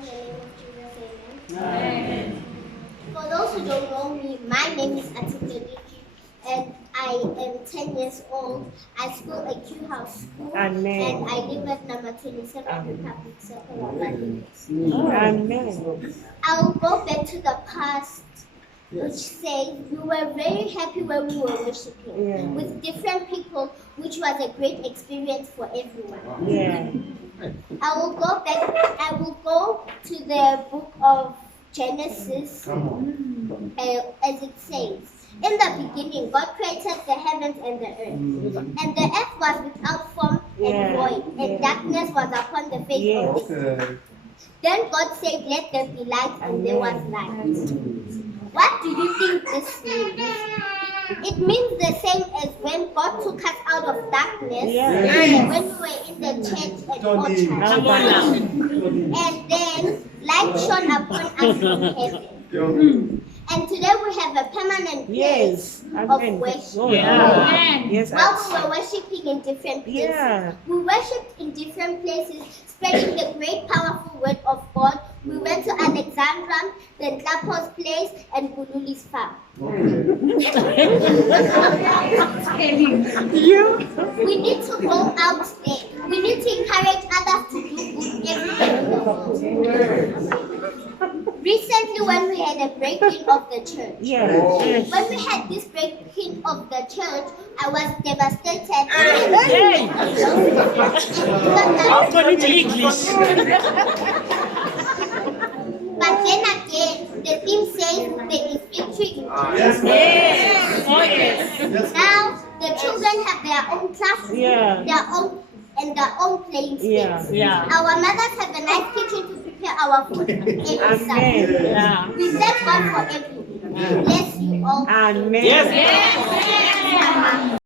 in the name of Jesus, amen. For those who don't know me, my name is Athi Mntonintshi, and I am 10 years old. I school at Q House School, and I live at number 27 Republic Circle of Happiness. I will go back to the past, which says we were very happy when we were worshiping with different people, which was a great experience for everyone. I will go to the book of Genesis, as it says, in the beginning, God created the heavens and the earth. And the earth was without form and void, and darkness was upon the face of the deep. Then God said, let there be light, and there was light. What do you think this means? It means the same as when God took us out of darkness, when we were in the church at Orchard. And then light shone upon us from heaven. And today we have a permanent place of worship. While we were worshiping in different places. We worshipped in different places, spreading the great powerful word of God. We went to Alexandra, then Klapo's place, and Gululi's farm. We need to go out there. We need to encourage others to do good everywhere in the world. Recently, when we had a break-in of the church, when we had this break-in of the church, I was devastated. But then again, the theme says there is victory in Jesus. Now, the children have their own classroom, their own playing space. Our mothers have a nice kitchen to prepare our food every Sunday. We thank God for everything. Bless you all. Amen.